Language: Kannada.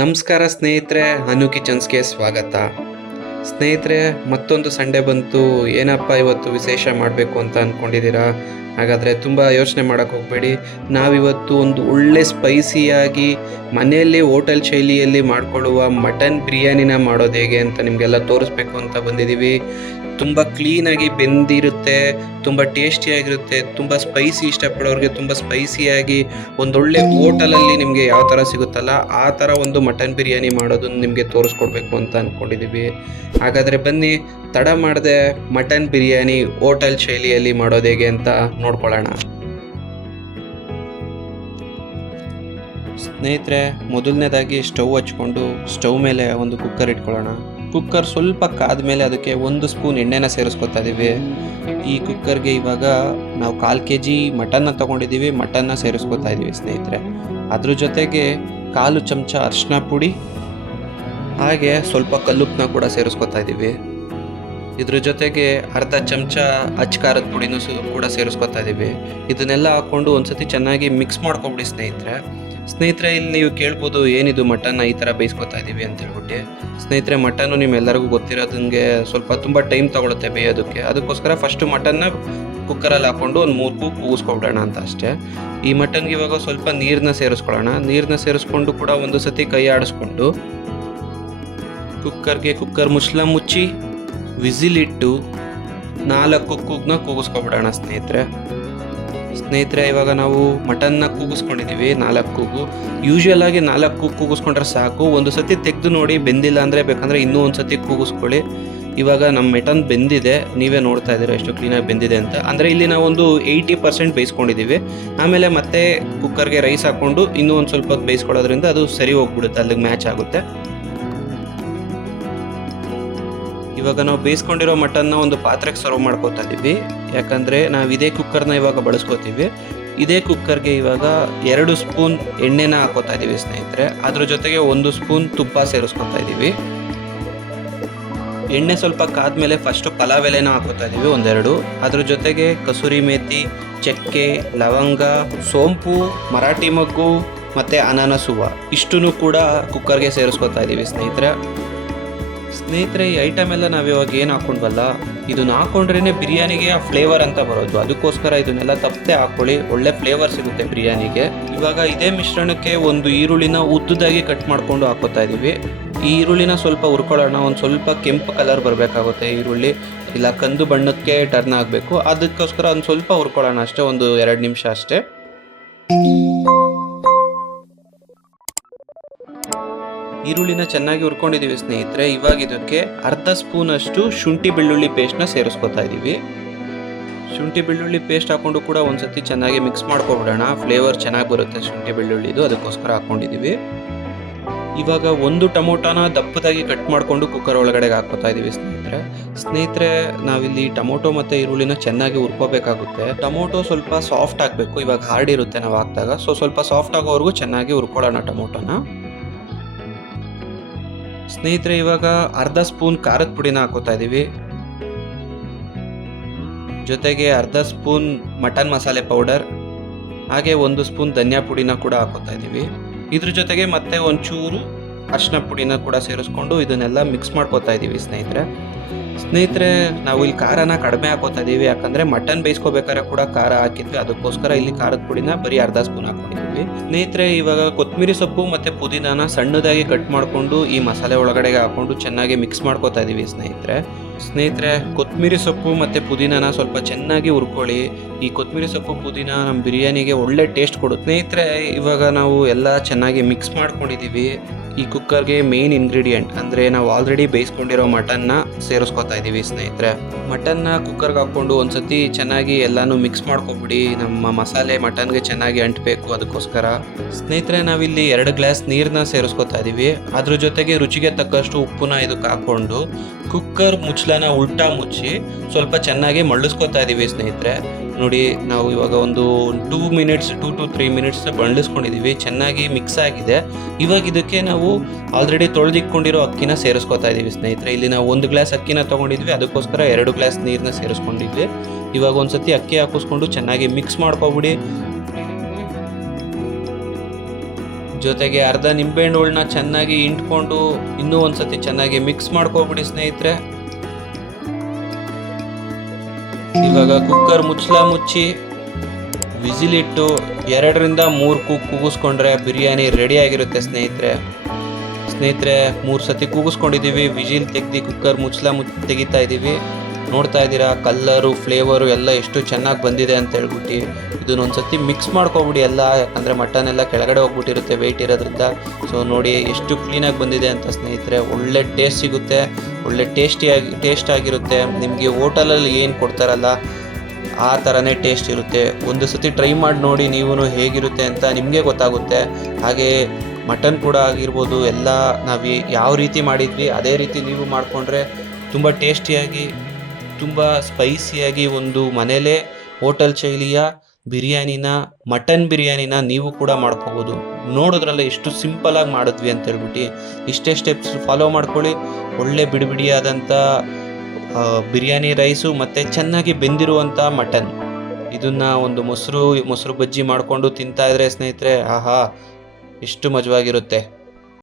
ನಮಸ್ಕಾರ ಸ್ನೇಹಿತರೆ ಅನು ಕಿಚನ್ಸ್ಗೆ ಸ್ವಾಗತ. ಸ್ನೇಹಿತರೆ, ಮತ್ತೊಂದು ಸಂಡೆ ಬಂತು, ಏನಪ್ಪ ಇವತ್ತು ವಿಶೇಷ ಮಾಡಬೇಕು ಅಂತ ಅಂದ್ಕೊಂಡಿದ್ದೀರಾ ಹಾಗಾದರೆ ತುಂಬ ಯೋಚನೆ ಮಾಡೋಕ್ಕೆ ಹೋಗಬೇಡಿ. ನಾವಿವತ್ತು ಒಂದು ಒಳ್ಳೆ ಸ್ಪೈಸಿಯಾಗಿ ಮನೆಯಲ್ಲಿ ಹೋಟೆಲ್ ಶೈಲಿಯಲ್ಲಿ ಮಾಡಿಕೊಳ್ಳುವ ಮಟನ್ ಬಿರಿಯಾನಿನ ಮಾಡೋದು ಹೇಗೆ ಅಂತ ನಿಮಗೆಲ್ಲ ತೋರಿಸ್ಬೇಕು ಅಂತ ಬಂದಿದ್ದೀವಿ. ತುಂಬ ಕ್ಲೀನಾಗಿ ಬೆಂದಿರುತ್ತೆ, ತುಂಬ ಟೇಸ್ಟಿಯಾಗಿರುತ್ತೆ ತುಂಬ ಸ್ಪೈಸಿ ಇಷ್ಟಪಡೋರಿಗೆ ತುಂಬ ಸ್ಪೈಸಿಯಾಗಿ ಒಂದೊಳ್ಳೆ ಹೋಟೆಲಲ್ಲಿ ನಿಮಗೆ ಯಾವ ಥರ ಸಿಗುತ್ತಲ್ಲ, ಆ ಥರ ಒಂದು ಮಟನ್ ಬಿರಿಯಾನಿ ಮಾಡೋದನ್ನು ನಿಮಗೆ ತೋರಿಸ್ಕೊಡ್ಬೇಕು ಅಂತ ಅಂದ್ಕೊಂಡಿದ್ದೀವಿ ಹಾಗಾದರೆ ಬನ್ನಿ, ತಡ ಮಾಡದೆ ಮಟನ್ ಬಿರಿಯಾನಿ ಹೋಟೆಲ್ ಶೈಲಿಯಲ್ಲಿ ಮಾಡೋದು ಹೇಗೆ ಅಂತ ನೋಡ್ಕೊಳ್ಳೋಣ. ಸ್ನೇಹಿತರೆ, ಮೊದಲನೇದಾಗಿ ಸ್ಟವ್ ಹಚ್ಕೊಂಡು ಸ್ಟವ್ ಮೇಲೆ ಒಂದು ಕುಕ್ಕರ್ ಇಟ್ಕೊಳ್ಳೋಣ. ಕುಕ್ಕರ್ ಸ್ವಲ್ಪ ಕಾದ ಮೇಲೆ ಅದಕ್ಕೆ ಒಂದು ಸ್ಪೂನ್ ಎಣ್ಣೆನ ಸೇರಿಸ್ಕೊತಾ ಇದ್ದೀವಿ ಈ ಕುಕ್ಕರ್ಗೆ ಇವಾಗ ನಾವು ಕಾಲು ಕೆ ಜಿ ಮಟನ್ನ ತೊಗೊಂಡಿದ್ದೀವಿ ಮಟನ್ನ ಸೇರಿಸ್ಕೊತಾ ಇದ್ದೀವಿ ಸ್ನೇಹಿತರೆ. ಅದ್ರ ಜೊತೆಗೆ ಕಾಲು ಚಮಚ ಅರಿಶಿನ ಪುಡಿ, ಹಾಗೆ ಸ್ವಲ್ಪ ಕಲ್ಲುಪ್ಪನ್ನ ಕೂಡ ಸೇರಿಸ್ಕೊತಾ ಇದ್ದೀವಿ ಇದ್ರ ಜೊತೆಗೆ ಅರ್ಧ ಚಮಚ ಅಚ್ಚ ಖಾರದ ಪುಡಿನೂ ಕೂಡ ಸೇರಿಸ್ಕೊತಾ ಇದ್ದೀವಿ ಇದನ್ನೆಲ್ಲ ಹಾಕ್ಕೊಂಡು ಒಂದ್ಸತಿ ಚೆನ್ನಾಗಿ ಮಿಕ್ಸ್ ಮಾಡ್ಕೊಬಿಡಿ ಸ್ನೇಹಿತರೆ. ಸ್ನೇಹಿತರೆ, ಇಲ್ಲಿ ನೀವು ಕೇಳ್ಬೋದು ಏನಿದು ಮಟನ್ ಈ ಥರ ಬೇಯಿಸ್ಕೊತಾ ಇದ್ದೀವಿ ಅಂತ ಹೇಳ್ಬಿಟ್ಟು. ಸ್ನೇಹಿತರೆ, ಮಟನ್ನು ನಿಮ್ಮೆಲ್ಲರಿಗೂ ಗೊತ್ತಿರೋದಂಗೆ ಸ್ವಲ್ಪ ತುಂಬ ಟೈಮ್ ತೊಗೊಳುತ್ತೆ ಬೇಯೋದಕ್ಕೆ. ಅದಕ್ಕೋಸ್ಕರ ಫಸ್ಟು ಮಟನ್ನ ಕುಕ್ಕರಲ್ಲಿ ಹಾಕ್ಕೊಂಡು ಒಂದು ಮೂರು ಕೂ ಕೂಗಿಸ್ಕೊಬಿಡೋಣ ಅಂತ ಅಷ್ಟೇ. ಈ ಮಟನ್ಗೆ ಇವಾಗ ಸ್ವಲ್ಪ ನೀರನ್ನ ಸೇರಿಸ್ಕೊಳ್ಳೋಣ. ನೀರನ್ನ ಸೇರಿಸ್ಕೊಂಡು ಕೂಡ ಒಂದು ಸತಿ ಕೈ ಆಡಿಸ್ಕೊಂಡು ಕುಕ್ಕರ್ಗೆ ಕುಕ್ಕರ್ ಮುಚ್ಚಲ ಮುಚ್ಚಿ ವಿಸಿಲಿಟ್ಟು ನಾಲ್ಕು ಕೂಗ್ನ ಕೂಗಿಸ್ಕೊಬಿಡೋಣ ಸ್ನೇಹಿತರೆ. ಸ್ನೇಹಿತರೆ, ಇವಾಗ ನಾವು ಮಟನ್ನ ಕೂಗಿಸ್ಕೊಂಡಿದ್ದೀವಿ, ನಾಲ್ಕು ಕೂಗು. ಯೂಶುವಲ್ ಆಗಿ ನಾಲ್ಕು ಕೂಗು ಕೂಗಿಸ್ಕೊಂಡ್ರೆ ಸಾಕು. ಒಂದು ಸತಿ ತೆಗೆದು ನೋಡಿ, ಬೆಂದಿಲ್ಲ ಅಂದರೆ ಬೇಕಂದ್ರೆ ಇನ್ನೂ ಒಂದು ಸತಿ ಕೂಗಿಸ್ಕೊಳ್ಳಿ. ಇವಾಗ ನಮ್ಮ ಮಟನ್ ಬೆಂದಿದೆ. ನೀವೇ ನೋಡ್ತಾ ಇದ್ದೀರಾ ಎಷ್ಟು ಕ್ಲೀನಾಗಿ ಬೆಂದಿದೆ ಅಂತ. ಅಂದರೆ ಇಲ್ಲಿ ನಾವು ಒಂದು ಏಯ್ಟಿ ಪರ್ಸೆಂಟ್ ಬೇಯಿಸ್ಕೊಂಡಿದ್ದೀವಿ. ಆಮೇಲೆ ಮತ್ತೆ ಕುಕ್ಕರ್ಗೆ ರೈಸ್ ಹಾಕ್ಕೊಂಡು ಇನ್ನೂ ಒಂದು ಸ್ವಲ್ಪ ಹೊತ್ತು ಬೇಯಿಸ್ಕೊಳ್ಳೋದ್ರಿಂದ ಅದು ಸರಿ ಹೋಗ್ಬಿಡುತ್ತೆ, ಅಲ್ಲಿಗೆ ಮ್ಯಾಚ್ ಆಗುತ್ತೆ. ಇವಾಗ ನಾವು ಬೇಯಿಸ್ಕೊಂಡಿರೋ ಮಟನ್ನ ಒಂದು ಪಾತ್ರೆಗೆ ಸರ್ವ್ ಮಾಡ್ಕೋತಾ ಇದ್ದೀವಿ. ಯಾಕಂದರೆ ನಾವು ಇದೇ ಕುಕ್ಕರ್ನ ಇವಾಗ ಬಳಸ್ಕೋತೀವಿ. ಇದೇ ಕುಕ್ಕರ್ಗೆ ಇವಾಗ ಎರಡು ಸ್ಪೂನ್ ಎಣ್ಣೆನ ಹಾಕೋತಾ ಇದ್ದೀವಿ ಸ್ನೇಹಿತರೆ. ಅದ್ರ ಜೊತೆಗೆ ಒಂದು ಸ್ಪೂನ್ ತುಪ್ಪ ಸೇರಿಸ್ಕೊತಾ ಇದ್ದೀವಿ. ಎಣ್ಣೆ ಸ್ವಲ್ಪ ಕಾದ್ಮೇಲೆ ಫಸ್ಟು ಪಲಾವ್ ಎಲೆನ ಹಾಕೋತಾ ಇದ್ದೀವಿ, ಒಂದೆರಡು. ಅದ್ರ ಜೊತೆಗೆ ಕಸೂರಿ ಮೇತಿ, ಚಕ್ಕೆ, ಲವಂಗ, ಸೋಂಪು, ಮರಾಠಿ ಮಗ್ಗು ಮತ್ತು ಅನಾನಸ್ ಹೂವು. ಇಷ್ಟನ್ನು ಕೂಡ ಕುಕ್ಕರ್ಗೆ ಸೇರಿಸ್ಕೊತಾ ಇದ್ದೀವಿ ಸ್ನೇಹಿತರೆ. ಸ್ನೇಹಿತರೆ, ಈ ಐಟಮ್ ಎಲ್ಲ ನಾವು ಇವಾಗ ಏನು ಹಾಕೊಂಡ್ವಲ್ಲ, ಇದನ್ನ ಹಾಕೊಂಡ್ರೇ ಬಿರಿಯಾನಿಗೆ ಆ ಫ್ಲೇವರ್ ಅಂತ ಬರೋದು. ಅದಕ್ಕೋಸ್ಕರ ಇದನ್ನೆಲ್ಲ ತಪ್ಪದೆ ಹಾಕೊಳ್ಳಿ. ಒಳ್ಳೆ ಫ್ಲೇವರ್ ಸಿಗುತ್ತೆ ಬಿರಿಯಾನಿಗೆ. ಇವಾಗ ಇದೇ ಮಿಶ್ರಣಕ್ಕೆ ಒಂದು ಈರುಳ್ಳಿನ ಉದ್ದುದಾಗಿ ಕಟ್ ಮಾಡಿಕೊಂಡು ಹಾಕೋತಾ ಇದ್ದೀವಿ ಈ ಈರುಳ್ಳಿನ ಸ್ವಲ್ಪ ಹುರ್ಕೊಳ್ಳೋಣ. ಒಂದು ಸ್ವಲ್ಪ ಕೆಂಪು ಕಲರ್ ಬರಬೇಕಾಗುತ್ತೆ ಈರುಳ್ಳಿ. ಇಲ್ಲ, ಕಂದು ಬಣ್ಣಕ್ಕೆ ಟರ್ನ್ ಆಗಬೇಕು. ಅದಕ್ಕೋಸ್ಕರ ಒಂದು ಸ್ವಲ್ಪ ಹುರ್ಕೊಳ್ಳೋಣ ಅಷ್ಟೇ. ಒಂದು ಎರಡು ನಿಮಿಷ ಅಷ್ಟೇ. ಈರುಳ್ಳಿನ ಚೆನ್ನಾಗಿ ಹುರ್ಕೊಂಡಿದ್ದೀವಿ ಸ್ನೇಹಿತರೆ. ಇವಾಗ ಇದಕ್ಕೆ ಅರ್ಧ ಸ್ಪೂನ್ ಅಷ್ಟು ಶುಂಠಿ ಬೆಳ್ಳುಳ್ಳಿ ಪೇಸ್ಟ್ನ ಸೇರಿಸ್ಕೊತಾ ಇದ್ದೀವಿ ಶುಂಠಿ ಬೆಳ್ಳುಳ್ಳಿ ಪೇಸ್ಟ್ ಹಾಕೊಂಡು ಕೂಡ ಒಂದ್ಸತಿ ಚೆನ್ನಾಗಿ ಮಿಕ್ಸ್ ಮಾಡ್ಕೊಬಿಡೋಣ. ಫ್ಲೇವರ್ ಚೆನ್ನಾಗಿ ಬರುತ್ತೆ ಶುಂಠಿ ಬೆಳ್ಳುಳ್ಳಿದು, ಅದಕ್ಕೋಸ್ಕರ ಹಾಕೊಂಡಿದ್ದೀವಿ ಇವಾಗ ಒಂದು ಟೊಮೊಟೊನ ದಪ್ಪದಾಗಿ ಕಟ್ ಮಾಡಿಕೊಂಡು ಕುಕ್ಕರ್ ಒಳಗಡೆ ಹಾಕೋತಾ ಇದೀವಿ ಸ್ನೇಹಿತರೆ. ಸ್ನೇಹಿತರೆ, ನಾವಿಲ್ಲಿ ಟೊಮೊಟೊ ಮತ್ತು ಈರುಳ್ಳಿನ ಚೆನ್ನಾಗಿ ಹುರ್ಕೋಬೇಕಾಗುತ್ತೆ. ಟೊಮೊಟೊ ಸ್ವಲ್ಪ ಸಾಫ್ಟ್ ಆಗಬೇಕು. ಇವಾಗ ಹಾರ್ಡ್ ಇರುತ್ತೆ ನಾವು ಹಾಕಿದಾಗ. ಸೊ ಸ್ವಲ್ಪ ಸಾಫ್ಟ್ ಆಗೋವರೆಗೂ ಚೆನ್ನಾಗಿ ಹುರ್ಕೊಳ್ಳೋಣ ಟೊಮೊಟೊನ. ಸ್ನೇಹಿತರೆ, ಇವಾಗ ಅರ್ಧ ಸ್ಪೂನ್ ಖಾರದ ಪುಡಿನ ಹಾಕೋತಾ ಇದ್ದೀವಿ ಜೊತೆಗೆ ಅರ್ಧ ಸ್ಪೂನ್ ಮಟನ್ ಮಸಾಲೆ ಪೌಡರ್, ಹಾಗೆ ಒಂದು ಸ್ಪೂನ್ ಧನಿಯಾ ಪುಡಿನ ಕೂಡ ಹಾಕೋತಾ ಇದ್ದೀವಿ ಇದ್ರ ಜೊತೆಗೆ ಮತ್ತೆ ಒಂಚೂರು ಅರಿಶಿನ ಪುಡಿನ ಕೂಡ ಸೇರಿಸ್ಕೊಂಡು ಇದನ್ನೆಲ್ಲ ಮಿಕ್ಸ್ ಮಾಡ್ಕೋತಾ ಇದ್ದೀವಿ ಸ್ನೇಹಿತರೆ. ಸ್ನೇಹಿತರೆ, ನಾವು ಇಲ್ಲಿ ಖಾರನ ಕಡಿಮೆ ಹಾಕೋತಾ ಇದ್ದೀವಿ ಯಾಕಂದ್ರೆ ಮಟನ್ ಬೇಯಿಸ್ಕೋಬೇಕಾದ್ರೆ ಕೂಡ ಖಾರ ಹಾಕಿದ್ವಿ, ಅದಕ್ಕೋಸ್ಕರ ಇಲ್ಲಿ ಖಾರದ ಪುಡಿನ ಬರೀ ಅರ್ಧ ಸ್ಪೂನ್ ಸ್ನೇಹಿತರೆ, ಇವಾಗ ಕೊತ್ತಂಬರಿ ಸೊಪ್ಪು ಮತ್ತೆ ಪುದೀನಾನ ಸಣ್ಣದಾಗಿ ಕಟ್ ಮಾಡಿಕೊಂಡು ಈ ಮಸಾಲೆ ಒಳಗಡೆಗೆ ಹಾಕೊಂಡು ಚೆನ್ನಾಗಿ ಮಿಕ್ಸ್ ಮಾಡ್ಕೋತಾ ಇದೀವಿ ಸ್ನೇಹಿತರೆ. ಸ್ನೇಹಿತರೆ ಕೊತ್ತಂಬರಿ ಸೊಪ್ಪು ಮತ್ತು ಪುದೀನಾನ ಸ್ವಲ್ಪ ಚೆನ್ನಾಗಿ ಹುರ್ಕೊಳ್ಳಿ. ಈ ಕೊತ್ತಂಬರಿ ಸೊಪ್ಪು, ಪುದೀನ ನಮ್ಮ ಬಿರಿಯಾನಿಗೆ ಒಳ್ಳೆ ಟೇಸ್ಟ್ ಕೊಡುತ್ತೆ. ಸ್ನೇಹಿತರೆ, ಇವಾಗ ನಾವು ಎಲ್ಲ ಚೆನ್ನಾಗಿ ಮಿಕ್ಸ್ ಮಾಡ್ಕೊಂಡಿದ್ದೀವಿ ಈ ಕುಕ್ಕರ್ಗೆ ಮೇನ್ ಇಂಗ್ರೀಡಿಯೆಂಟ್ ಅಂದರೆ ನಾವು ಆಲ್ರೆಡಿ ಬೇಯಿಸ್ಕೊಂಡಿರೋ ಮಟನ್ನ ಸೇರಿಸ್ಕೊತಾ ಇದ್ದೀವಿ ಸ್ನೇಹಿತರೆ. ಮಟನ್ನ ಕುಕ್ಕರ್ಗೆ ಹಾಕ್ಕೊಂಡು ಒಂದ್ಸತಿ ಚೆನ್ನಾಗಿ ಎಲ್ಲಾನು ಮಿಕ್ಸ್ ಮಾಡ್ಕೊಬಿಡಿ. ನಮ್ಮ ಮಸಾಲೆ ಮಟನ್ಗೆ ಚೆನ್ನಾಗಿ ಅಂಟಬೇಕು ಅದಕ್ಕೋಸ್ಕರ. ಸ್ನೇಹಿತರೆ, ನಾವಿಲ್ಲಿ ಎರಡು ಗ್ಲಾಸ್ ನೀರನ್ನ ಸೇರಿಸ್ಕೊತಾ ಇದ್ದೀವಿ ಅದ್ರ ಜೊತೆಗೆ ರುಚಿಗೆ ತಕ್ಕಷ್ಟು ಉಪ್ಪನ್ನ ಇದಕ್ಕೆ ಹಾಕ್ಕೊಂಡು ಕುಕ್ಕರ್ ಮುಚ್ಚಲನ ಉಲ್ಟಾ ಮುಚ್ಚಿ ಸ್ವಲ್ಪ ಚೆನ್ನಾಗಿ ಮಳ್ಳಿಸ್ಕೊತಾ ಇದ್ದೀವಿ ಸ್ನೇಹಿತರೆ. ನೋಡಿ, ನಾವು ಇವಾಗ ಒಂದು two minutes two to three minutes ಬಂಡಿಸ್ಕೊಂಡಿದ್ದೀವಿ ಚೆನ್ನಾಗಿ ಮಿಕ್ಸ್ ಆಗಿದೆ. ಇವಾಗ ಇದಕ್ಕೆ ನಾವು ಆಲ್ರೆಡಿ ತೊಳೆದಿಟ್ಕೊಂಡಿರೋ ಅಕ್ಕಿನ ಸೇರಿಸ್ಕೊತಾ ಇದ್ದೀವಿ ಸ್ನೇಹಿತರೆ. ಇಲ್ಲಿ ನಾವು ಒಂದು ಗ್ಲಾಸ್ ಅಕ್ಕಿನ ತೊಗೊಂಡಿದ್ವಿ. ಅದಕ್ಕೋಸ್ಕರ ಎರಡು ಗ್ಲಾಸ್ ನೀರನ್ನ ಸೇರಿಸ್ಕೊಂಡಿದ್ವಿ. ಇವಾಗ ಒಂದ್ಸತಿ ಅಕ್ಕಿ ಹಾಕಿಸ್ಕೊಂಡು ಚೆನ್ನಾಗಿ ಮಿಕ್ಸ್ ಮಾಡ್ಕೊಬಿಡಿ. ಜೊತೆಗೆ ಅರ್ಧ ನಿಂಬೆಹಣ್ಣುಗಳನ್ನ ಚೆನ್ನಾಗಿ ಇಂಟ್ಕೊಂಡು ಇನ್ನೂ ಒಂದ್ಸತಿ ಚೆನ್ನಾಗಿ ಮಿಕ್ಸ್ ಮಾಡ್ಕೊಬಿಡಿ ಸ್ನೇಹಿತರೆ. ಇವಾಗ ಕುಕ್ಕರ್ ಮುಚ್ಚಲ ಮುಚ್ಚಿ, ವಿಸಿಲ್ ಇಟ್ಟು ಎರಡರಿಂದ ಮೂರು ಕೂಗ್ ಕೂಗಿಸ್ಕೊಂಡ್ರೆ ಬಿರಿಯಾನಿ ರೆಡಿ ಆಗಿರುತ್ತೆ ಸ್ನೇಹಿತರೆ. ಸ್ನೇಹಿತರೆ, ಮೂರು ಸತಿ ಕೂಗಿಸ್ಕೊಂಡಿದ್ದೀವಿ ವಿಜಿಲ್ ತೆಗ್ದು ಕುಕ್ಕರ್ ಮುಚ್ಚಲ ಮುಚ್ಚಿ ತೆಗಿತಾ ಇದ್ದೀವಿ ನೋಡ್ತಾ ಇದ್ದೀರಾ? ಕಲ್ಲರು ಫ್ಲೇವರು ಎಲ್ಲ ಎಷ್ಟು ಚೆನ್ನಾಗಿ ಬಂದಿದೆ ಅಂತ ಹೇಳ್ಬಿಟ್ಟು ಇದನ್ನ ಒಂದ್ಸತಿ ಮಿಕ್ಸ್ ಮಾಡ್ಕೊಬಿಡಿ ಎಲ್ಲ. ಯಾಕಂದರೆ ಮಟನ್ ಎಲ್ಲ ಕೆಳಗಡೆ ಹೋಗ್ಬಿಟ್ಟಿರುತ್ತೆ ವೆಯ್ಟ್ ಇರೋದ್ರಿಂದ. ಸೊ ನೋಡಿ ಎಷ್ಟು ಕ್ಲೀನಾಗಿ ಬಂದಿದೆ ಅಂತ ಸ್ನೇಹಿತರೆ. ಒಳ್ಳೆ ಟೇಸ್ಟ್ ಸಿಗುತ್ತೆ, ಒಳ್ಳೆ ಟೇಸ್ಟಿಯಾಗಿ ಟೇಸ್ಟ್ ಆಗಿರುತ್ತೆ. ನಿಮಗೆ ಹೋಟೆಲಲ್ಲಿ ಏನು ಕೊಡ್ತಾರಲ್ಲ, ಆ ಥರನೇ ಟೇಸ್ಟ್ ಇರುತ್ತೆ. ಒಂದು ಸತಿ ಟ್ರೈ ಮಾಡಿ ನೋಡಿ ನೀವು ಹೇಗಿರುತ್ತೆ ಅಂತ ನಿಮಗೆ ಗೊತ್ತಾಗುತ್ತೆ. ಹಾಗೆ ಮಟನ್ ಕೂಡ ಆಗಿರ್ಬೋದು, ಎಲ್ಲ ನಾವು ಯಾವ ರೀತಿ ಮಾಡಿದ್ವಿ, ಅದೇ ರೀತಿ ನೀವು ಮಾಡಿಕೊಂಡ್ರೆ ತುಂಬ ಟೇಸ್ಟಿಯಾಗಿ ತುಂಬ ಸ್ಪೈಸಿಯಾಗಿ ಒಂದು ಮನೇಲೇ ಹೋಟೆಲ್ ಶೈಲಿಯ ಬಿರಿಯಾನಿನ, ಮಟನ್ ಬಿರಿಯಾನಿನ ನೀವು ಕೂಡ ಮಾಡ್ಕೋಬೋದು. ನೋಡೋದ್ರಲ್ಲ ಎಷ್ಟು ಸಿಂಪಲಾಗಿ ಮಾಡಿದ್ವಿ ಅಂತ ಹೇಳ್ಬಿಟ್ಟು ಇಷ್ಟೇ ಸ್ಟೆಪ್ಸ್ ಫಾಲೋ ಮಾಡ್ಕೊಳ್ಳಿ. ಒಳ್ಳೆ ಬಿಡಿಬಿಡಿಯಾದಂಥ ಬಿರಿಯಾನಿ ರೈಸು ಮತ್ತು ಚೆನ್ನಾಗಿ ಬೆಂದಿರುವಂಥ ಮಟನ್. ಇದನ್ನು ಒಂದು ಮೊಸರು ಮೊಸರು ಬಜ್ಜಿ ಮಾಡಿಕೊಂಡು ತಿಂತಾ ಇದ್ರೆ ಸ್ನೇಹಿತರೆ, ಆಹಾ, ಎಷ್ಟು ಮಜವಾಗಿರುತ್ತೆ.